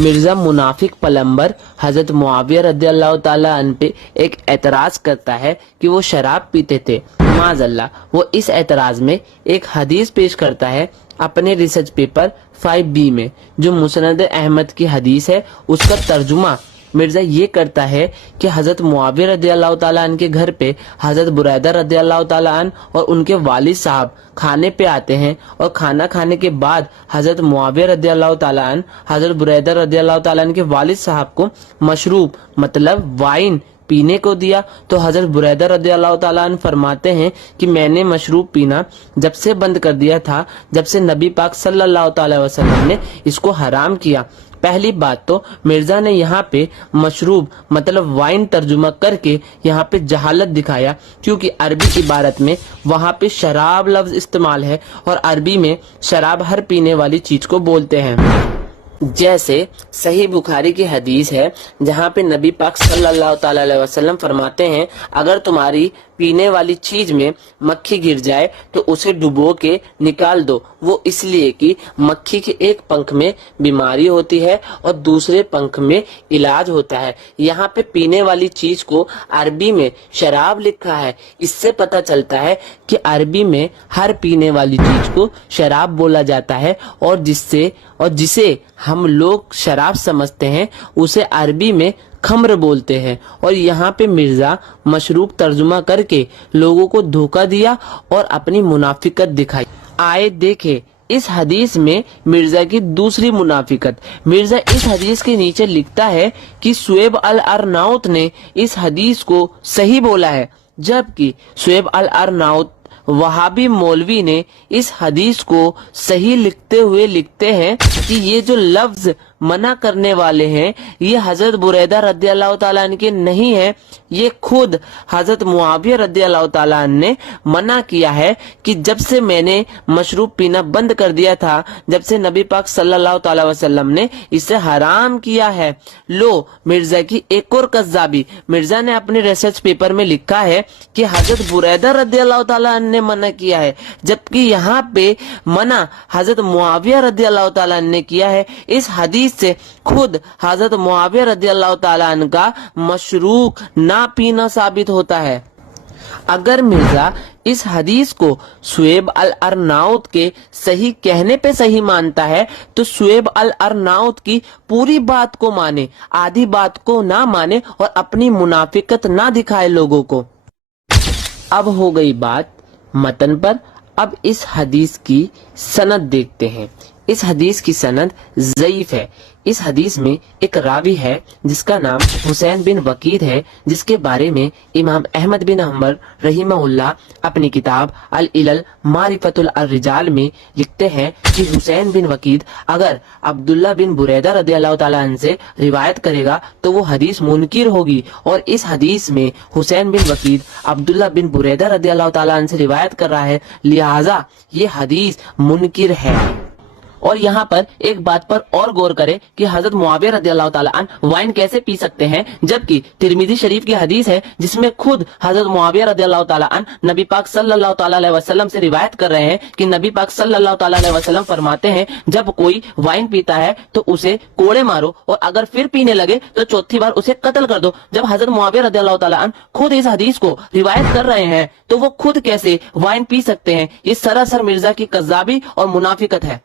मिर्जा मुनाफिक पलंबर हजरत मुआविया रदियल्लाहु ताला अन्हु पे एक एतराज करता है कि वो शराब पीते थे। माज़अल्लाह, वो इस एतराज में एक हदीस पेश करता है अपने रिसर्च पेपर 5B में, जो मुस्नद अहमद की हदीस है। उसका तर्जुमा मिर्जा ये करता है कि हजरत मुआविया रदियल्लाहु ताला अन्हु के घर पे हजरत बुरैदा रदियल्लाहु ताला अन्हु और उनके वालिद साहब खाने पे आते हैं, और खाना खाने के बाद हजरत मुआविया रदियल्लाहु ताला अन्हु हजरत बुरैदा रदियल्लाहु ताला अन्हु के वालिद साहब को मशरूब मतलब वाइन पीने को दिया। तो हजरत बुरैदा रदियल्लाहु ताला अन्हु फरमाते हैं कि मैंने मशरूब पीना जब से बंद कर दिया था, जब से नबी पाक सल्लल्लाहु अलैहि वसल्लम ने इसको हराम किया। पहली बात तो मिर्जा ने यहाँ पे मशरूब मतलब वाइन तर्जुमा करके यहाँ पे जहालत दिखाया, क्योंकि अरबी इबारत में वहाँ पे शराब लफ्ज इस्तेमाल है, और अरबी में शराब हर पीने वाली चीज को बोलते हैं। जैसे सही बुखारी की हदीस है जहाँ पे नबी पाक सल्लल्लाहु अलैहि वसल्लम फरमाते हैं, अगर तुम्हारी पीने वाली चीज में मक्खी गिर जाए तो उसे डुबो के निकाल दो। वो इसलिए कि मक्खी के एक पंख में बीमारी होती है और दूसरे पंख में इलाज होता है। यहाँ पे पीने वाली चीज को अरबी में शराब लिखा है। इससे पता चलता है कि अरबी में हर पीने वाली चीज को शराब बोला जाता है, और जिसे हम लोग शराब समझते हैं उसे अरबी में खम्र बोलते हैं। और यहाँ पे मिर्जा मशरूब तर्जुमा करके लोगों को धोखा दिया और अपनी मुनाफिकत दिखाई। आए देखे इस हदीस में मिर्जा की दूसरी मुनाफिकत। मिर्जा इस हदीस के नीचे लिखता है कि शुएब अल अरनाउत ने इस हदीस को सही बोला है, जबकि शुएब अल अरनाउत वहाबी मौलवी ने इस हदीस को सही लिखते हुए लिखते हैं कि ये जो लफ्ज मना करने वाले हैं ये हजरत बुरैदा रदियल्लाहु ताला अन्हु के नहीं है, ये खुद हजरत मुआविया रदियल्लाहु ताला अन्हु ने मना किया है कि जब से मैंने मशरूब पीना बंद कर दिया था, जब से नबी पाक सल्लल्लाहु अलैहि वसल्लम ने इसे हराम किया है। लो मिर्जा की एक और कज़्ज़ाबी। मिर्जा ने अपने रिसर्च पेपर में लिखा है कि हजरत बुरैदा रदियल्लाहु ताला अन्हु ने मना किया है, जबकि यहाँ पे मना हजरत मुआविया रदियल्लाहु ताला अन्हु ने किया है। इस हदीस से खुद हजरत मुआविया रदियल्लाहु ताला अन्हु का मशरूब ना पीना साबित होता है। अगर मिर्जा इस हदीस को शुएब अल अरनाउत के सही कहने पे सही मानता है तो शुएब अल अरनाउत की पूरी बात को माने, आधी बात को ना माने और अपनी मुनाफिकत ना दिखाए लोगों को। अब हो गई बात मतन पर। अब इस हदीस की सनद देखते हैं। इस हदीस की सनद ज़ईफ है। इस हदीस में एक रावी है जिसका नाम हुसैन बिन वकीद है, जिसके बारे में इमाम अहमद बिन हंबल रहिमहुल्लाह अपनी किताब अल इलल मारिफतुल अर्रिजाल में लिखते हैं कि हुसैन बिन वकीद अगर अब्दुल्ला बिन बुरैदा रदियल्लाहु ताला अन्हु से रिवायत करेगा तो वो हदीस मुनकिर होगी। और इस हदीस में हुसैन बिन वकीद अब्दुल्ला बिन बुरैदा रदियल्लाहु ताला अन्हु से रिवायत कर रहा है, लिहाजा ये हदीस मुनकिर है। और यहाँ पर एक बात पर और गौर करें कि हजरत मुआविया रदियल्लाहु ताला अन्हु वाइन कैसे पी सकते हैं, जबकि तिरमिजी शरीफ की हदीस है जिसमें खुद हजरत मुआविया रदियल्लाहु ताला अन्हु नबी पाक सल्लल्लाहु ताला अलैहि वसल्लम से रिवायत कर रहे हैं कि नबी पाक सल्लल्लाहु ताला अलैहि वसल्लम फरमाते हैं जब कोई वाइन पीता है तो उसे कोड़े मारो, और अगर फिर पीने लगे तो चौथी बार उसे कत्ल कर दो। जब हजरत मुआविया रदियल्लाहु ताला अन्हु खुद इस हदीस को रिवायत कर रहे हैं तो वो खुद कैसे वाइन पी सकते हैं? ये सरासर मिर्जा की कज़्ज़ाबी और मुनाफिकत है।